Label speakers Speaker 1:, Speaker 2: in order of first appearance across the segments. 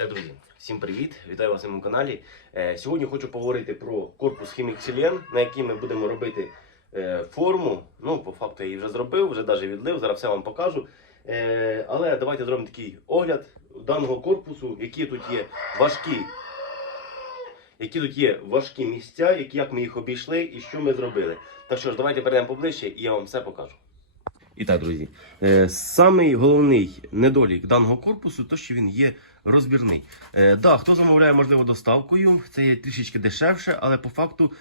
Speaker 1: Так, друзі, всім привіт! Вітаю вас на моєму каналі. Е, Сьогодні хочу поговорити про корпус Хіміксилен, на який ми будемо робити е, форму. Ну, по факту я її вже зробив, вже навіть відлив, зараз все вам покажу. Е, Але давайте зробимо такий огляд даного корпусу, які тут є важкі. Які тут є важкі місця, як ми їх обійшли і що ми зробили. Так що ж, давайте перейдемо поближче і я вам все покажу. І так, друзі, е, самий головний недолік даного корпусу, то що він є розбірний. так да, хто замовляє, можливо, доставкою, це є трішечки дешевше, але по факту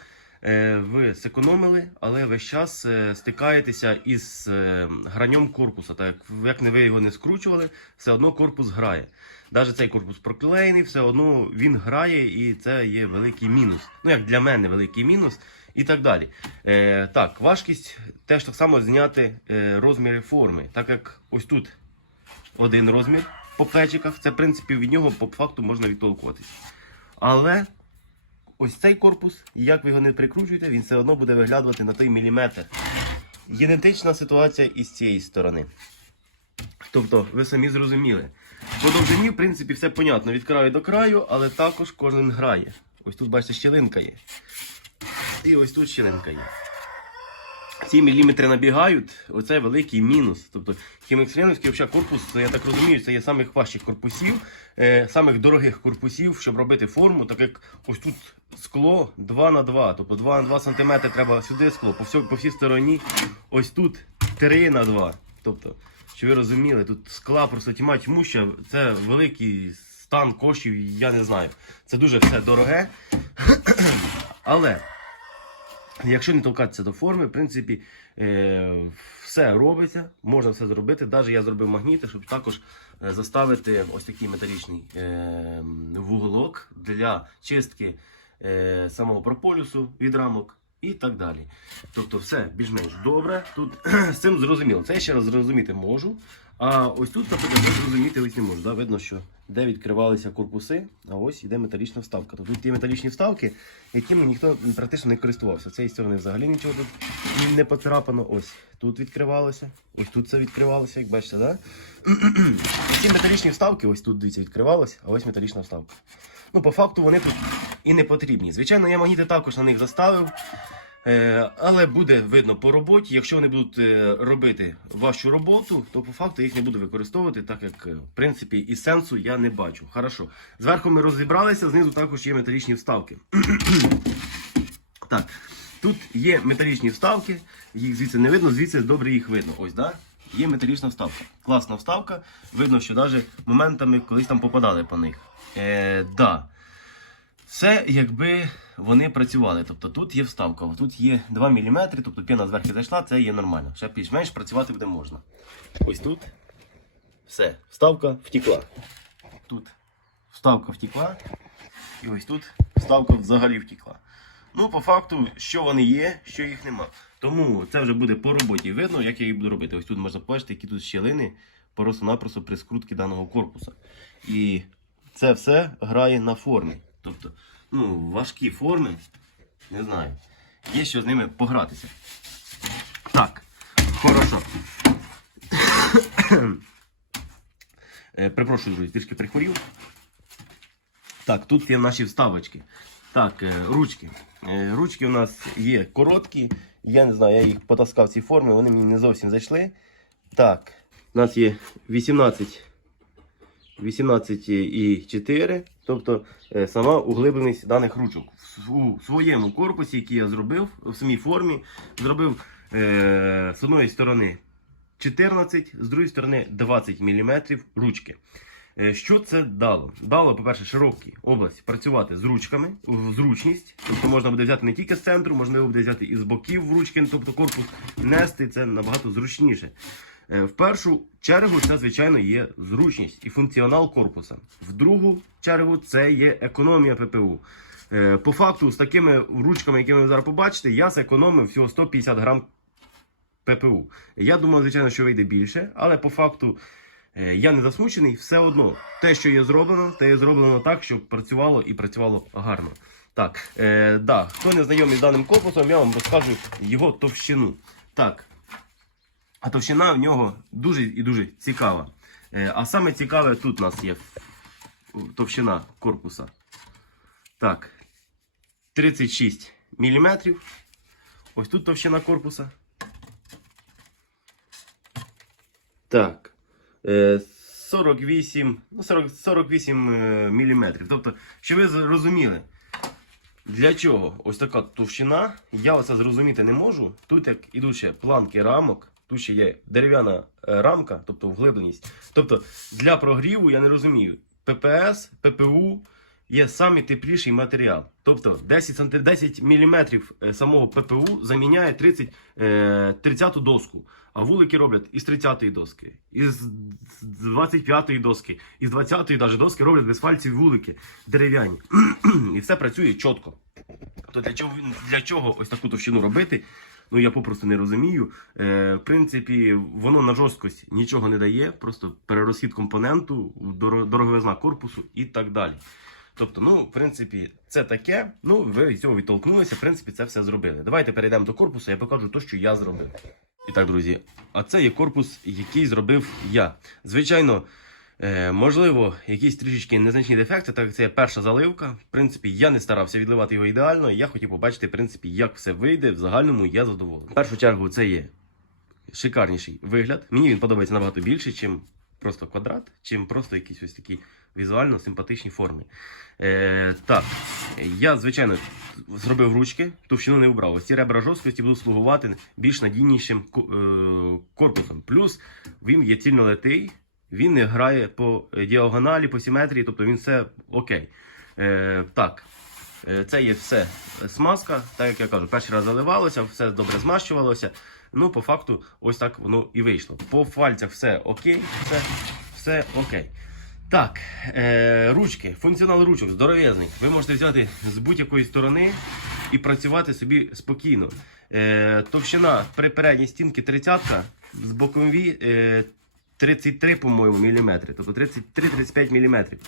Speaker 1: е, ви зекономили, але весь час е, стикаєтеся із е, граньом корпуса. Так як не ви його не скручували, все одно корпус грає. Навіть цей корпус проклеєний, все одно він грає, і це є великий мінус. Ну, як для мене, великий мінус. І так далі. Е, так, важкість теж так само зняти е, розміри форми, так як ось тут один розмір по плечиках, це в принципі від нього по факту можна відтолкуватись. Але ось цей корпус, як ви його не прикручуєте, він все одно буде виглядувати на той міліметр. Ідентична ситуація і з цієї сторони. Тобто, ви самі зрозуміли. По довжині, в принципі, все понятно від краю до краю, але також кожен грає. Ось тут, бачите, щілинка є. І ось тут щілинка є. Ці міліметри набігають, оце великий мінус. Тобто взагалі корпус, я так розумію, це є самих важчих корпусів, е, самих дорогих корпусів, щоб робити форму, так як ось тут скло 2 на 2 тобто 2 на 2 см треба сюди скло, по, всьо, по всій стороні, ось тут 3 на 2 Тобто, що ви розуміли, тут скла просто тьма тьмуща, це великий стан коштів, я не знаю. Це дуже все дороге. Але. Якщо не толкатися до форми, в принципі, е, все робиться, можна все зробити. Навіть я зробив магніти, щоб також е, заставити ось такий металічний е, вуголок для чистки самого прополюсу від рамок і так далі. Тобто все більш-менш добре. Тут з цим зрозуміло. Це я ще раз зрозуміти можу. А ось тут, наприклад, я зрозуміти ось не можу. Да? Видно, що де відкривалися корпуси, а ось іде металічна вставка. Тобто тут ті металічні вставки, якими ніхто практично не користувався. З цієї сторони взагалі нічого тут не поцарапано. Ось тут відкривалося, ось тут це відкривалося, як бачите, да? Ці металічні вставки, ось тут дивіться, відкривалося, а ось металічна вставка. Ну, по факту вони тут і не потрібні. Звичайно, я магніти також на них заставив. Е, Але буде видно по роботі. Якщо вони будуть е, робити вашу роботу, то по факту їх не буду використовувати, так як е, в принципі і сенсу я не бачу. Хорошо. Зверху ми розібралися, знизу також є металічні вставки. так, тут є металічні вставки, їх звідси не видно, звідси добре їх видно. Ось, да? Є металічна вставка. Класна вставка. Видно, що навіть моментами колись там попадали по них. Е, да. Це якби вони працювали. Тобто тут є вставка, тут є 2 мм, тобто піна зверху зайшла, це є нормально. Ще більш-менш працювати буде можна. Ось тут все, вставка втекла. Тут вставка втекла. І ось тут вставка взагалі втекла. Ну, по факту, що вони є, що їх нема. Тому це вже буде по роботі видно, як я їх буду робити. Ось тут можна побачити, які тут щілини просто-напросто при скрутці даного корпуса. І це все грає на формі. Тобто, ну, важкі форми, не знаю, є що з ними погратися. Так, хорошо. Е, Перепрошую, друзі, трішки прихворів. Так, тут є наші вставочки. Так, е, ручки. Е, Ручки у нас є короткі. Я не знаю, я їх потаскав в цій формі, вони мені не зовсім зайшли. Так, у нас є 18 18,4, тобто е, сама углибленість даних ручок. У своєму корпусі, який я зробив, в самій формі, зробив е, з одної сторони 14, з другої сторони 20 мм ручки. Е, Що це дало? Дало, по-перше, широкі область працювати з ручками, в- зручність. Тобто можна буде взяти не тільки з центру, можливо буде взяти і з боків ручки, тобто корпус нести це набагато зручніше. Е, В першу чергу це, звичайно, є зручність і функціонал корпуса. В другу чергу це є економія ППУ. Е, По факту, з такими ручками, які ви зараз побачите, я зекономив всього 150 грам ППУ. Я думаю, звичайно, що вийде більше, але по факту е, я не засмучений. Все одно те, що є зроблено, те є зроблено так, щоб працювало і працювало гарно. Так, е, да, хто не знайомий з даним корпусом, я вам розкажу його товщину. Так, а товщина в нього дуже і дуже цікава. Е, А саме цікаве тут у нас є товщина корпуса. Так. 36 мм. Ось тут товщина корпуса. Так. Е, 48, ну, 40, 48 мм. Тобто, щоб ви зрозуміли, для чого ось така товщина, я оце зрозуміти не можу. Тут як ідуть планки рамок, тут ще є дерев'яна е, рамка, тобто вглибленість. Тобто для прогріву я не розумію. ППС, ППУ є самий тепліший матеріал. Тобто 10, 10 мм самого ППУ заміняє 30, е, 30 доску. А вулики роблять із 30-ї доски, із 25-ї доски, із 20-ї даже доски роблять безфальці вулики дерев'яні. І все працює чітко. То для чого, для чого ось таку товщину робити? Ну я попросту не розумію. Е, в принципі, воно на жорсткость нічого не дає, просто перерозхід компоненту, доро- дороговизна корпусу і так далі. Тобто, ну, в принципі, це таке. Ну, ви від цього відтолкнулися, в принципі, це все зробили. Давайте перейдемо до корпусу, я покажу те, що я зробив. І так, друзі, а це є корпус, який зробив я. Звичайно, можливо, якісь трішечки незначні дефекти, так як це перша заливка. В принципі, я не старався відливати його ідеально. Я хотів побачити, в принципі, як все вийде. В загальному я задоволений. В першу чергу, це є шикарніший вигляд. Мені він подобається набагато більше, чим просто квадрат, чим просто якісь ось такі візуально симпатичні форми. Е, так, я, звичайно, зробив ручки, товщину не вбрав. Ось ці ребра жорсткості будуть слугувати більш надійнішим е, корпусом. Плюс він є цільнолитий, він не грає по е, діагоналі, по симетрії, тобто він все окей. Е, так, е, це є все смазка, так як я кажу, перший раз заливалося, все добре змащувалося. Ну, по факту, ось так воно і вийшло. По фальцях все окей, все, все окей. Так, е, ручки, функціонал ручок здоров'язний. Ви можете взяти з будь-якої сторони і працювати собі спокійно. Е, товщина при передній стінці 30 з бокові е, 33, по-моєму, міліметри. Тобто 33-35 міліметрів.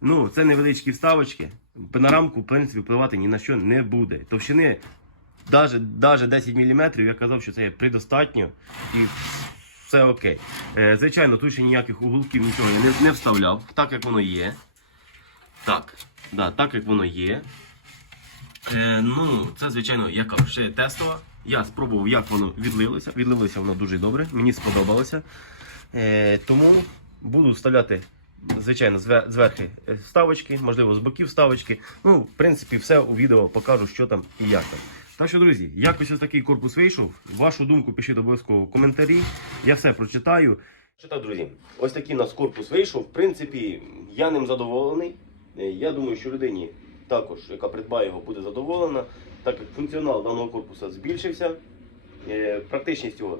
Speaker 1: Ну, це невеличкі вставочки. На рамку, в принципі, впливати ні на що не буде. Товщини навіть, навіть 10 мм, я казав, що це є предостатньо і все окей. Е, звичайно, тут ще ніяких уголків нічого я не, не вставляв, так як воно є. Так, да, так як воно є. Е, ну, це, звичайно, я кажу, ще тестова. Я спробував, як воно відлилося. Відлилося воно дуже добре, мені сподобалося. Е, тому буду вставляти, звичайно, зве- зверхи е, вставочки, можливо, з боків вставочки. Ну, в принципі, все у відео покажу, що там і як там. Так що, друзі, якось ось такий корпус вийшов. Вашу думку пишіть обов'язково в коментарі. Я все прочитаю. Що так, друзі, ось такий у нас корпус вийшов. В принципі, я ним задоволений. Е, Я думаю, що людині також, яка придбає його, буде задоволена, так як функціонал даного корпуса збільшився. Е, Практичність його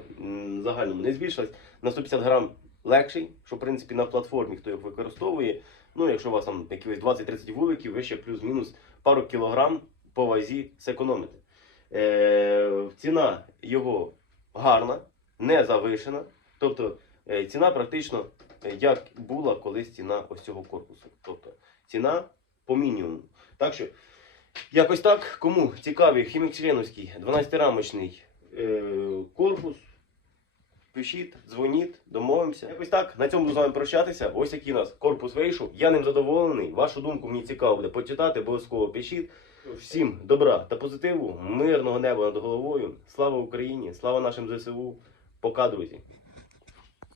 Speaker 1: загальному не збільшилась. На 150 грам легший, що в принципі на платформі, хто його використовує. Ну, якщо у вас там якихось 20-30 вуликів, ви ще плюс-мінус пару кілограм по вазі зекономите. Е, ціна його гарна, не завишена. Тобто е, ціна практично е, як була колись ціна ось цього корпусу. Тобто ціна по мінімуму. Так що, якось так, кому цікавий хімікчленовський 12-рамочний е, корпус, пишіть, дзвоніть, домовимося. Якось так, на цьому з вами прощатися. Ось який у нас корпус вийшов. Я ним задоволений. Вашу думку мені цікаво буде почитати, обов'язково пишіть. Всім добра та позитиву, мирного неба над головою. Слава Україні! Слава нашим ЗСУ! Пока, друзі!